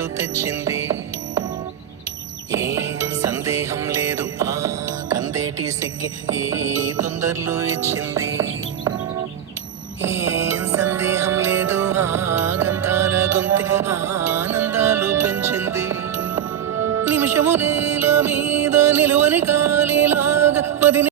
కళ్ళు తెచ్చింది. ఏం సందేహం లేదు ఆ కందేటి సిగ్గి ఈ తొందరలు ఇచ్చింది. ఏం సందేహం లేదు ఆ గంధాల గొంతి ఆనందాలు పెంచింది. నిమిషము నేల మీద నిలువని కాలిలాగా